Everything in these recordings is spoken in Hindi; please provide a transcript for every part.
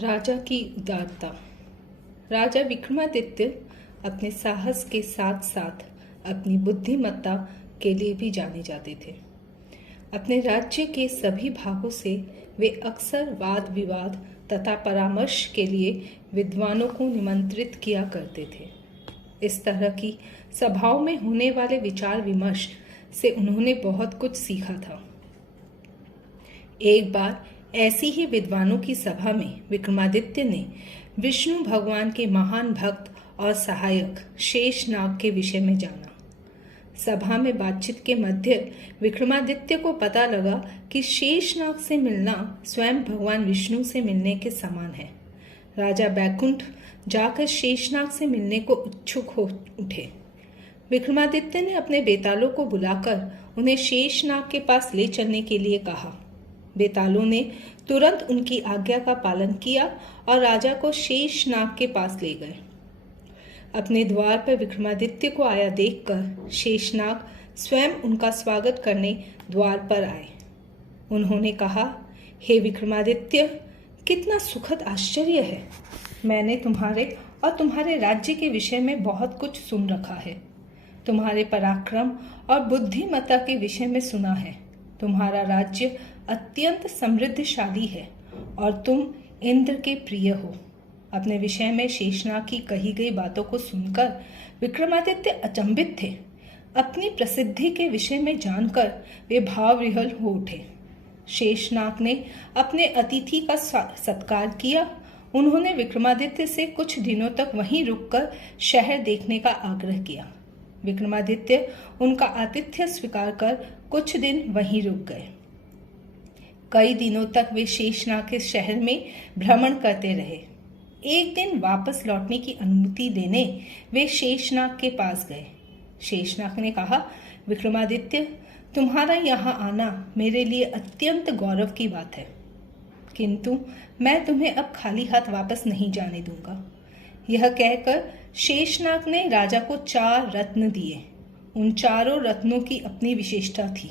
राजा की उदारता। राजा विक्रमादित्य अपने साहस के साथ साथ अपनी बुद्धिमत्ता के लिए भी जाने जाते थे। अपने राज्य के सभी भागों से वे अक्सर वाद विवाद तथा परामर्श के लिए विद्वानों को निमंत्रित किया करते थे। इस तरह की सभाओं में होने वाले विचार विमर्श से उन्होंने बहुत कुछ सीखा था। एक बार ऐसी ही विद्वानों की सभा में विक्रमादित्य ने विष्णु भगवान के महान भक्त और सहायक शेषनाग के विषय में जाना। सभा में बातचीत के मध्य विक्रमादित्य को पता लगा कि शेषनाग से मिलना स्वयं भगवान विष्णु से मिलने के समान है। राजा बैकुंठ जाकर शेषनाग से मिलने को उत्सुक हो उठे। विक्रमादित्य ने अपने बेतालों को बुलाकर उन्हें शेषनाग के पास ले चलने के लिए कहा। बेतालों ने तुरंत उनकी आज्ञा का पालन किया और राजा को शेषनाग के पास ले गए। अपने द्वार पर विक्रमादित्य को आया देखकर शेषनाग स्वयं उनका स्वागत करने द्वार पर आए। उन्होंने कहा, हे विक्रमादित्य, कितना सुखद आश्चर्य है। मैंने तुम्हारे और तुम्हारे राज्य के विषय में बहुत कुछ सुन रखा है। तुम्हारे पराक्रम और बुद्धिमत्ता के विषय में सुना है। तुम्हारा राज्य अत्यंत समृद्धशाली है और तुम इंद्र के प्रिय हो। अपने विषय में शेषनाग की कही गई बातों को सुनकर विक्रमादित्य अचंभित थे। अपनी प्रसिद्धि के विषय में जानकर वे भावविह्वल हो उठे। शेषनाग ने अपने अतिथि का सत्कार किया। उन्होंने विक्रमादित्य से कुछ दिनों तक वहीं रुककर शहर देखने का आग्रह किया। विक्रमादित्य उनका आतिथ्य स्वीकार कर कुछ दिन वहीं रुक गए। कई दिनों तक वे शेषनाग के शहर में भ्रमण करते रहे। एक दिन वापस लौटने की अनुमति देने वे शेषनाग के पास गए। शेषनाग ने कहा, विक्रमादित्य, तुम्हारा यहाँ आना मेरे लिए अत्यंत गौरव की बात है, किंतु मैं तुम्हें अब खाली हाथ वापस नहीं जाने दूंगा। यह कहकर शेषनाग ने राजा को 4 रत्न दिए। उन चारों रत्नों की अपनी विशेषता थी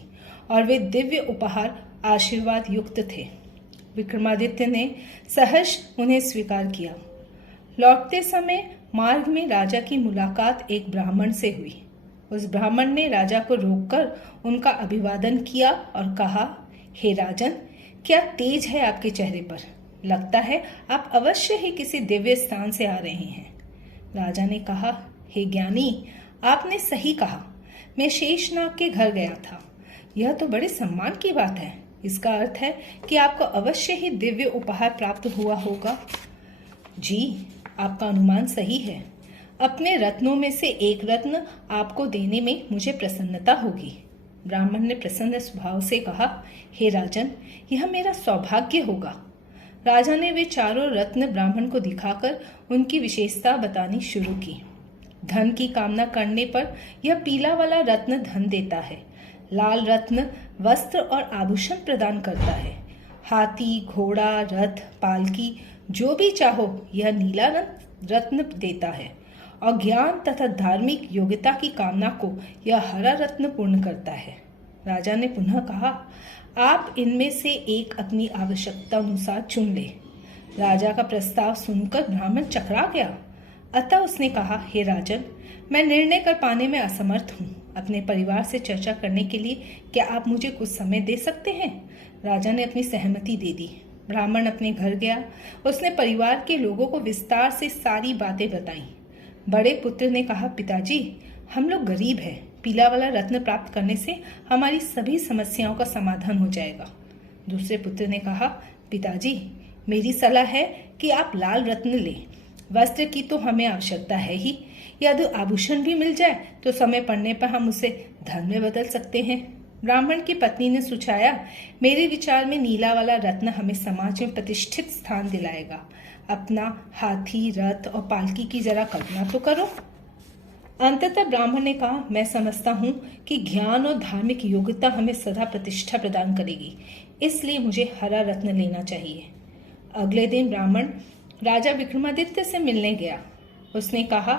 और वे दिव्य उपहार आशीर्वाद युक्त थे। विक्रमादित्य ने सहर्ष उन्हें स्वीकार किया। लौटते समय मार्ग में राजा की मुलाकात एक ब्राह्मण से हुई। उस ब्राह्मण ने राजा को रोककर उनका अभिवादन किया और कहा, हे राजन, क्या तेज है आपके चेहरे पर। लगता है आप अवश्य ही किसी दिव्य स्थान से आ रहे हैं। राजा ने कहा, हे ज्ञानी, आपने सही कहा। मैं शेषनाग के घर गया था। यह तो बड़े सम्मान की बात है। इसका अर्थ है कि आपको अवश्य ही दिव्य उपहार प्राप्त हुआ होगा। जी, आपका अनुमान सही है। अपने रत्नों में से एक रत्न आपको देने में मुझे प्रसन्नता होगी। ब्राह्मण ने प्रसन्न स्वभाव से कहा, हे राजन, यह मेरा सौभाग्य होगा। राजा ने वे चारों रत्न ब्राह्मण को दिखाकर उनकी विशेषता बतानी शुरू की। धन की कामना करने पर यह पीला वाला रत्न धन देता है। लाल रत्न वस्त्र और आभूषण प्रदान करता है। हाथी, घोड़ा, रथ, पालकी जो भी चाहो यह नीला रत्न देता है। और ज्ञान तथा धार्मिक योग्यता की कामना को यह हरा रत्न पूर्ण करता है। राजा ने पुनः कहा, आप इनमें से एक अपनी आवश्यकता अनुसार चुन ले। राजा का प्रस्ताव सुनकर ब्राह्मण चकरा गया। अतः उसने कहा, हे राजन, मैं निर्णय कर पाने में असमर्थ हूँ। अपने परिवार से चर्चा करने के लिए क्या आप मुझे कुछ समय दे सकते हैं। राजा ने अपनी सहमति दे दी। ब्राह्मण अपने घर गया। उसने परिवार के लोगों को विस्तार से सारी बातें बताईं। बड़े पुत्र ने कहा, पिताजी, हम लोग गरीब हैं। पीला वाला रत्न प्राप्त करने से हमारी सभी समस्याओं का समाधान हो जाएगा। दूसरे पुत्र ने कहा, पिताजी, मेरी सलाह है कि आप लाल रत्न लें। वस्त्र की तो हमें आवश्यकता है ही। यदि आभूषण भी मिल जाए तो समय पड़ने पर हम उसे धन में बदल सकते हैं। ब्राह्मण की पत्नी ने सुझाया, मेरे विचार में नीला वाला रत्न हमें समाज में प्रतिष्ठित स्थान दिलाएगा। अपना हाथी, रथ और पालकी की जरा कल्पना तो करो। अंततः ब्राह्मण ने कहा, मैं समझता हूँ कि ज्ञान और धार्मिक योग्यता हमें सदा प्रतिष्ठा प्रदान करेगी, इसलिए मुझे हरा रत्न लेना चाहिए। अगले दिन ब्राह्मण राजा विक्रमादित्य से मिलने गया। उसने कहा,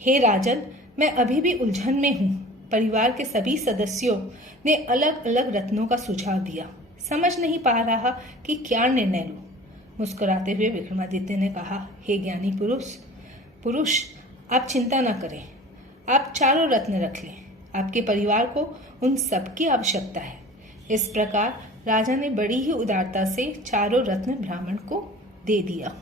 हे राजन, मैं अभी भी उलझन में हूँ। परिवार के सभी सदस्यों ने अलग अलग रत्नों का सुझाव दिया। समझ नहीं पा रहा कि क्या निर्णय लूं। मुस्कुराते हुए विक्रमादित्य ने कहा, हे ज्ञानी पुरुष, आप चिंता न करें। आप चारों रत्न रख लें। आपके परिवार को उन सब की आवश्यकता है। इस प्रकार राजा ने बड़ी ही उदारता से चारों रत्न ब्राह्मण को दे दिया।